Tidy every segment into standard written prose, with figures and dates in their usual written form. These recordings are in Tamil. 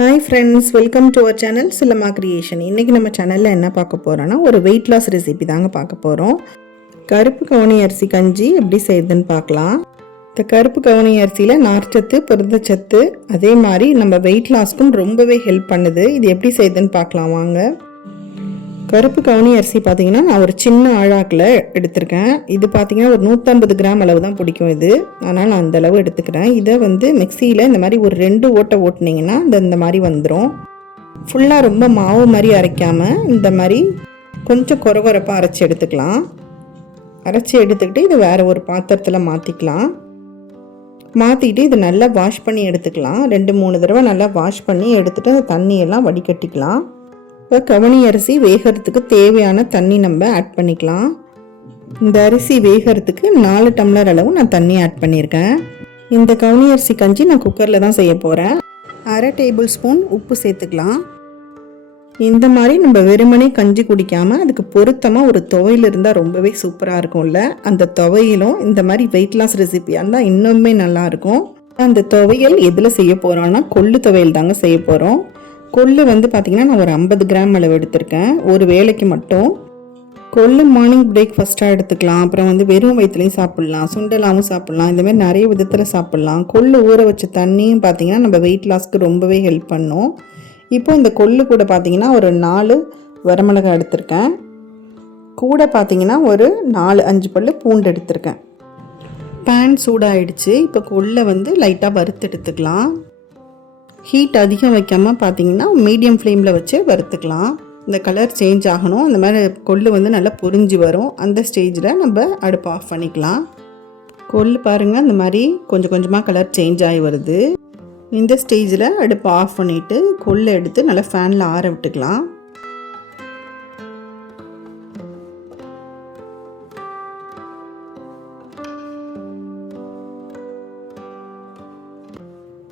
Hi friends, welcome to our channel சிலமா கிரியேஷன். இன்றைக்கி நம்ம சேனலில் என்ன பார்க்க போகிறோன்னா ஒரு வெயிட் லாஸ் ரெசிபி தாங்க பார்க்க போகிறோம். கருப்பு கவுனி அரிசி கஞ்சி எப்படி செய்யுதுன்னு பார்க்கலாம். இந்த கருப்பு கவுனி அரிசியில் நார்ச்சத்து, புரதச்சத்து, அதே மாதிரி நம்ம வெயிட் லாஸ்க்கும் ரொம்பவே ஹெல்ப் பண்ணுது. இது எப்படி செய்யுதுன்னு பார்க்கலாம் வாங்க. கருப்பு கவுனி அரிசி பார்த்திங்கன்னா நான் ஒரு சின்ன ஆழாக்கில் எடுத்திருக்கேன். இது பார்த்திங்கன்னா ஒரு 150 கிராம் அளவு தான் பிடிக்கும் இது, அதனால் நான் அந்தளவு எடுத்துக்கிறேன். இதை மிக்சியில் இந்த மாதிரி ஒரு 2 ஓட்டை ஓட்டினீங்கன்னா இந்த மாதிரி வந்துடும். ஃபுல்லாக ரொம்ப மாவு மாதிரி அரைக்காமல் இந்த மாதிரி கொஞ்சம் கொரகொரப்பாக அரைச்சி எடுத்துக்கலாம். அரைச்சி எடுத்துக்கிட்டு இது வேறு ஒரு பாத்திரத்தில் மாற்றிக்கலாம். மாற்றிக்கிட்டு இது நல்லா வாஷ் பண்ணி எடுத்துக்கலாம். 2-3 தடவை நல்லா வாஷ் பண்ணி எடுத்துகிட்டு அந்த தண்ணியெல்லாம் வடிகட்டிக்கலாம். இப்போ கவுனி அரிசி வேகிறதுக்கு தேவையான தண்ணி நம்ம ஆட் பண்ணிக்கலாம். இந்த அரிசி வேகிறதுக்கு 4 டம்ளர் அளவு நான் தண்ணி ஆட் பண்ணியிருக்கேன். இந்த கவுனி அரிசி கஞ்சி நான் குக்கரில் தான் செய்ய போகிறேன். 1/2 டேபிள் ஸ்பூன் உப்பு சேர்த்துக்கலாம். இந்த மாதிரி நம்ம வெறுமனே கஞ்சி குடிக்காமல் அதுக்கு பொருத்தமாக ஒரு துவையல் இருந்தால் ரொம்பவே சூப்பராக இருக்கும்ல. அந்த துவையலும் இந்த மாதிரி வெயிட் லாஸ் ரெசிபியாக இருந்தால் இன்னுமே நல்லாயிருக்கும். அந்த துவையல் எதில் செய்ய போகிறோன்னா கொள்ளு துவையல் தாங்க செய்ய போகிறோம். கொள்ளு பார்த்திங்கன்னா நான் ஒரு 50 கிராம் அளவு எடுத்திருக்கேன், ஒரு வேளைக்கு மட்டும். கொள்ளு மார்னிங் பிரேக்ஃபாஸ்ட்டாக எடுத்துக்கலாம். அப்புறம் வெறும் வயிற்றுலையும் சாப்பிட்லாம், சுண்டலாகவும் சாப்பிட்லாம். இந்தமாதிரி நிறைய விதத்தில் சாப்பிட்லாம். கொள்ளு ஊற வச்ச தண்ணியும் பார்த்திங்கன்னா நம்ம வெயிட் லாஸ்க்கு ரொம்பவே ஹெல்ப் பண்ணும். இப்போ இந்த கொள்ளு கூட பார்த்திங்கன்னா ஒரு 4 வரமிளகாய் எடுத்திருக்கேன். கூட பார்த்திங்கன்னா ஒரு 4-5 பல்லு பூண்டு எடுத்திருக்கேன். பேன் சூடாகிடுச்சு. இப்போ கொள்ளை லைட்டாக வறுத்து எடுத்துக்கலாம். ஹீட் அதிகம் வைக்காமல் பார்த்திங்கன்னா மீடியம் ஃப்ளேமில் வச்சு வறுத்துக்கலாம். இந்த கலர் சேஞ்ச் ஆகணும். அந்த மாதிரி கொள்ளு நல்லா பொரிஞ்சு வரும். அந்த ஸ்டேஜில் நம்ம அடுப்பு ஆஃப் பண்ணிக்கலாம். கொள்ளு பாருங்கள், இந்த மாதிரி கொஞ்சம் கொஞ்சமாக கலர் சேஞ்ச் ஆகி வருது. இந்த ஸ்டேஜில் அடுப்பு ஆஃப் பண்ணிவிட்டு கொள்ளை எடுத்து நல்லா ஃபேனில் ஆற விட்டுக்கலாம்.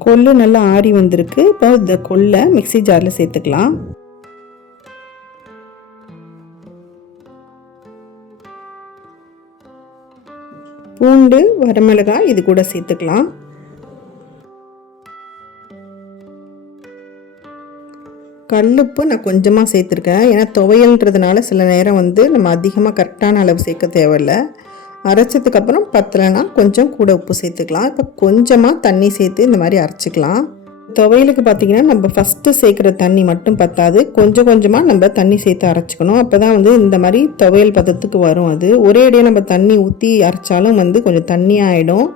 கொள்ளு நல்லா ஆறி வந்திருக்கு. இப்போ இந்த கொள்ளை மிக்ஸி ஜாரில் சேர்த்துக்கலாம். பூண்டு, வரமிளகாய் இது கூட சேர்த்துக்கலாம். கல்லுப்பு நான் கொஞ்சமாக சேர்த்துருக்கேன். ஏன்னா துவையல்ன்றதுனால சில நேரம் நம்ம அதிகமாக கரெக்டான அளவு சேர்க்க தேவையில்லை. அரைச்சதுக்கப்புறம் பத்தலைன்னா கொஞ்சம் கூட உப்பு சேர்த்துக்கலாம். இப்போ கொஞ்சமாக தண்ணி சேர்த்து இந்த மாதிரி அரைச்சிக்கலாம். துவையலுக்கு பார்த்திங்கன்னா நம்ம ஃபஸ்ட்டு சேர்க்குற தண்ணி மட்டும் பத்தாது, கொஞ்சம் கொஞ்சமாக நம்ம தண்ணி சேர்த்து அரைச்சிக்கணும். அப்போ தான் இந்த மாதிரி துவையல் பதத்துக்கு வரும். அது ஒரே அடியாக நம்ம தண்ணி ஊற்றி அரைச்சாலும் கொஞ்சம் தண்ணி ஆகிடும்.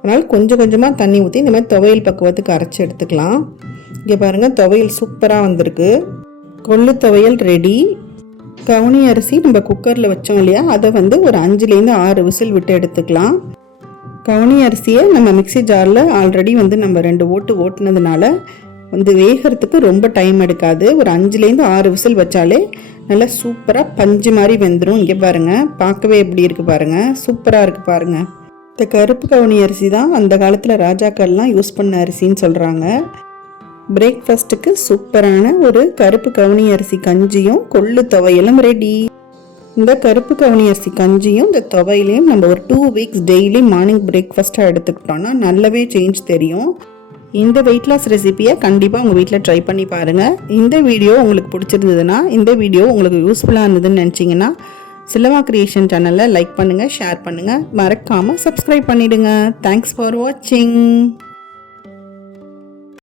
அதனால் கொஞ்சம் கொஞ்சமாக தண்ணி ஊற்றி இந்த மாதிரி துவையல் பக்குவத்துக்கு அரைச்சி எடுத்துக்கலாம். இங்கே பாருங்கள், துவையல் சூப்பராக வந்திருக்கு. கொள்ளு துவையல் ரெடி. கவுனி அரிசி நம்ம குக்கரில் வச்சோம் இல்லையா, அதை ஒரு 5-6 விசில் விட்டு எடுத்துக்கலாம். கவுனி அரிசியை நம்ம மிக்ஸி ஜாரில் ஆல்ரெடி நம்ம 2 ஓட்டு ஓட்டுனதுனால வேகிறதுக்கு ரொம்ப டைம் எடுக்காது. ஒரு 5-6 விசில் வச்சாலே நல்லா சூப்பராக பஞ்சு மாதிரி வெந்துடும். இங்கே பாருங்கள், பார்க்கவே எப்படி இருக்குது பாருங்கள், சூப்பராக இருக்குது பாருங்கள். இந்த கருப்பு கவுனி அரிசி தான் அந்த காலத்தில் ராஜாக்கள்லாம் யூஸ் பண்ண அரிசின்னு சொல்கிறாங்க. பிரேக்ஃபாஸ்ட்டுக்கு சூப்பரான ஒரு கருப்பு கவுனி அரிசி கஞ்சியும் கொள்ளு துவையலும் ரெடி. இந்த கருப்பு கவுனி அரிசி கஞ்சியும் இந்த துவையிலையும் நம்ம ஒரு 2 வீக்ஸ் டெய்லி மார்னிங் பிரேக்ஃபாஸ்ட்டாக எடுத்துக்கிட்டோன்னா நல்லாவே சேஞ்ச் தெரியும். இந்த வெயிட் லாஸ் ரெசிபியை கண்டிப்பாக உங்கள் வீட்டில் ட்ரை பண்ணி பாருங்கள். இந்த வீடியோ உங்களுக்கு பிடிச்சிருந்ததுன்னா, இந்த வீடியோ உங்களுக்கு யூஸ்ஃபுல்லாக இருந்ததுன்னு நினச்சிங்கன்னா சிலமா கிரியேஷன் சேனலில் லைக் பண்ணுங்கள், ஷேர் பண்ணுங்கள், மறக்காமல் சப்ஸ்கிரைப் பண்ணிவிடுங்க. தேங்க்ஸ் ஃபார் வாட்சிங்.